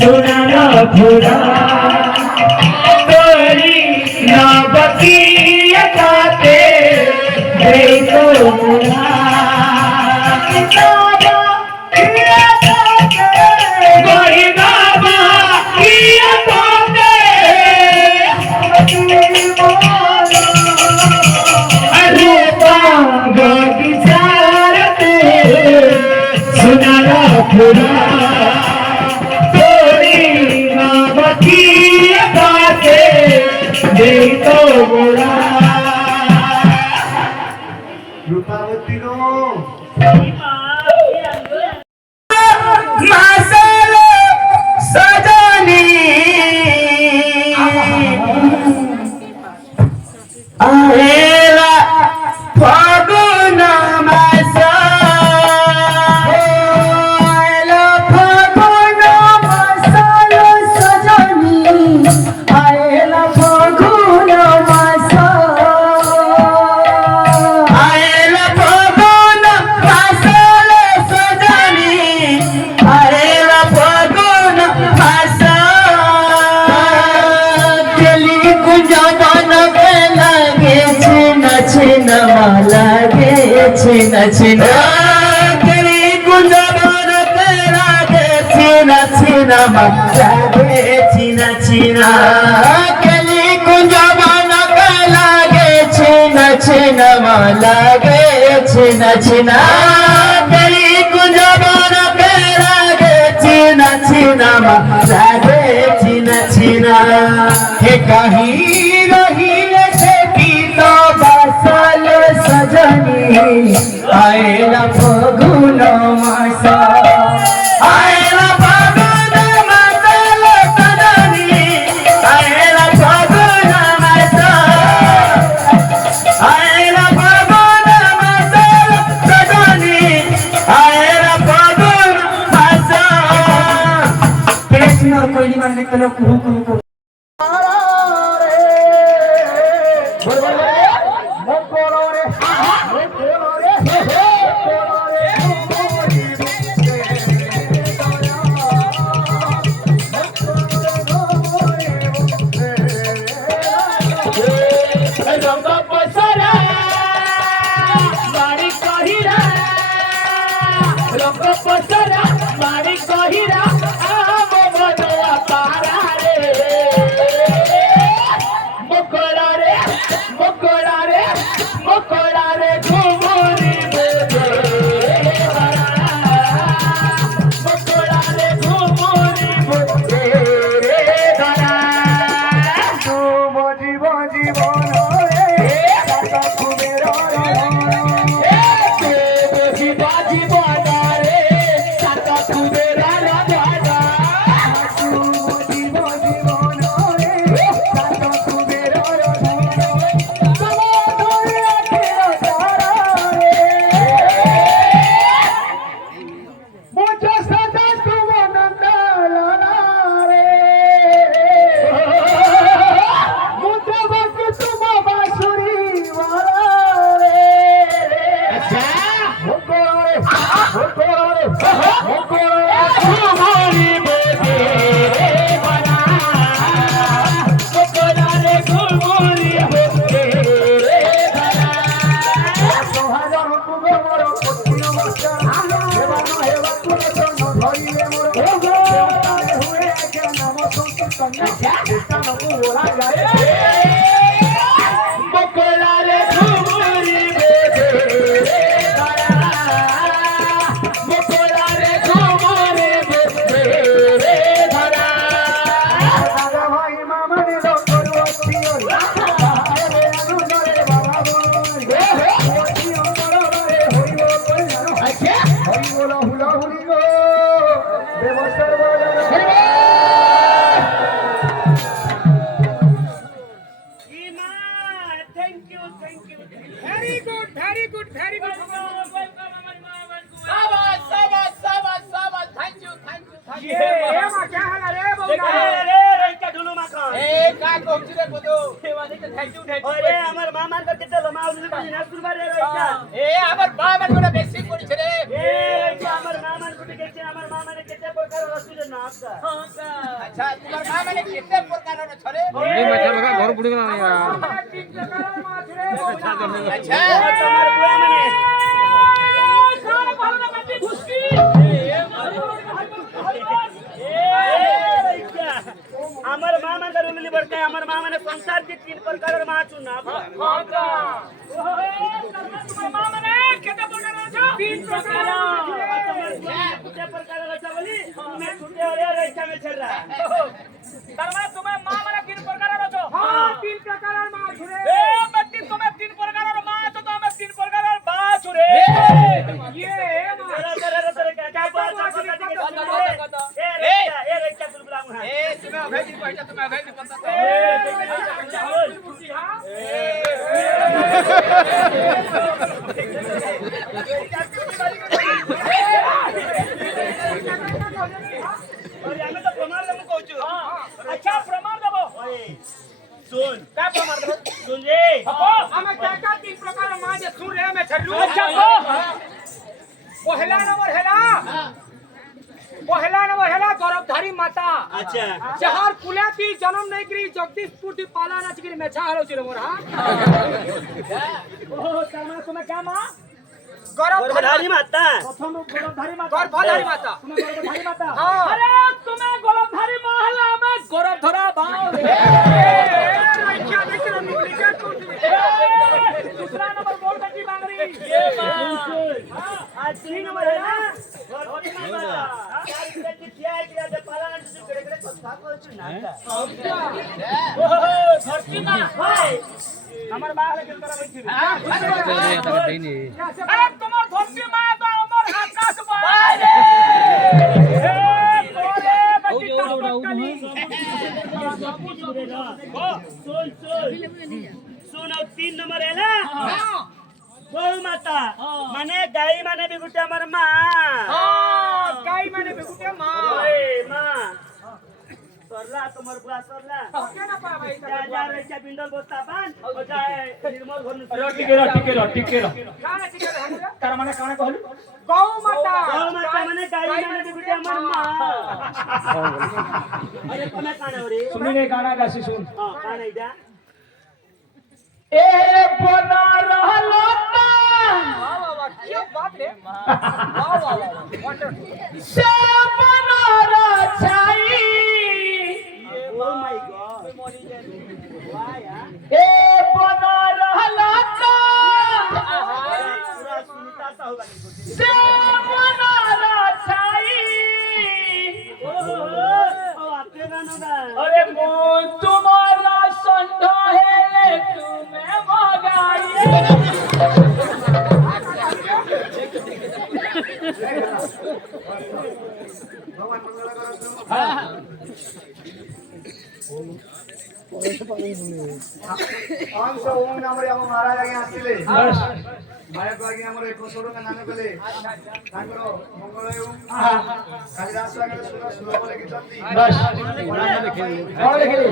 सुनाना खुदा तोरी ना बकिया खाते देखो खुदा गोरी बाबा किया खाते रूपा गोदी चारते सुनाना खुदा रूपावती नो मासल सजनी आएला फागुन मास आएला फागुन मासल सजनी आएला फागुन मास आएला फागुन मासल सजनी आएला फागुन मास चली कुंजवन के लगे छिनवा लगे छिन चली कुंजवन के लगे छिनवा लगे छिन चली कुंजवन के लगे छिनवा लगे छिन चली कुंजवन के लगे छिनवा लगे छिन हे कहीं रही से पीता बसल सजनी आएला फागुन मास आएला फागुन मासल सजनी आएला फागुन मास आएला फागुन मासल सजनी आएला फागुन मास कृष्ण कोई माने कलो कुहू अरे আমার মামার কাছে তো মাউলি না কুরবার রে রইছা এ আমার বাবার করে বেশি করেছে রে এ আমার মামার কুটি গেছে আমার মামারে কেটে পয়সা ରସୁରେ ନାଚା ଆଚ୍ଛା ତୁମର ମା ମାନେ କେତେ ପ୍ରକାରର ଛରେ ଏ ମାଛ ଲଗା ଘର ବୁଡିବ ନା ଆଚ୍ଛା ତମର ବୁଆ ମାନେ আমার মা মানে রুলি বড় আমার মা মানে সংসার के तीन प्रकार मां चुना তোমার মা মানে কেতে প্রকার আছে तीन प्रकार কেতে प्रकार আছে বলি তুমি ছুটে ওরে রেখা মে ছেড়া তারমা তোমার মা মানে तीन प्रकार আছে हां तीन प्रकार मां छुरे ए बट्टी তুমি तीन प्रकार मां তো আমি तीन प्रकार बा छुरे ये रे क्या बात ए रेखा बुलबुला मुहा ए तुमे अभेदी कहता तुमे अभेदी पता अरे हमें तो प्रमाण देबो कहछु अच्छा प्रमाण देबो सुन का प्रमाण देबो सुन रे हमें क्या तीन प्रकार मां जे सुन रे में छरलू अच्छा पहला नंबर हेला गर्भधारी माता अच्छा जहार कुलाती जन्म नहीं करी जगदीशपुर टी पाला नाच करी मेछा हलो छिले मोर हां ओहो तमा तुम्हें क्या मां गर्भधारी माता प्रथम गर्भधारी माता तुम्हें गर्भधारी माता हां अरे तुम्हें गर्भधारी मां हला में गर्भधरा बाव क्या देख रहा डुप्लीकेट दूसरा नंबर बोल बेटी बांगरी ये मां आज 3 नंबर है ना गर्भवती माता यार इधर की क्या है कि आज पाला नाच जो करे कथा कहछु ना ओहो धरती मां हाय हमर मां हले केन करा बैठी अरे तुम्हार धरती मां तो हमर आकाश बाय रे ए तोरे बेटी सुन 3 नंबर है ना गौ माता माने गाय माने भी गुटे हमर मां हां गाय माने भी गुटे मां ओए मां सरला तुम्हार बुआ सरला क्या ना पा भाई जा जा रे क्या बिंडल बोस्ता बान और जाए निर्मल घर में टिके रो काने टिके रो हमरा तार माने काने कहलु गौ माता माने गाय माने भी गुटे हमर मां अरे कने काने रे सुनी रे गाना गासी सुन हां काने इदा ए बना रहलो ता वाह क्या बात रे वाह से बना रछाई ओ माय गॉड वाह यार ए बना रहलो ता पूरा सुनता सा होगा से बना रछाई ओ आपके गाना दा अरे मोन तुम्हारा संढ है तुम्हें मगाई अंश ओम नामरे हम महाराज आगे आसिले मायक आगे हमर एक सोडो का नाम कले तांकर मंगल हेउ कालिदास आगे सुनो सुनो बोले कि जल्दी बस कौन लिखिली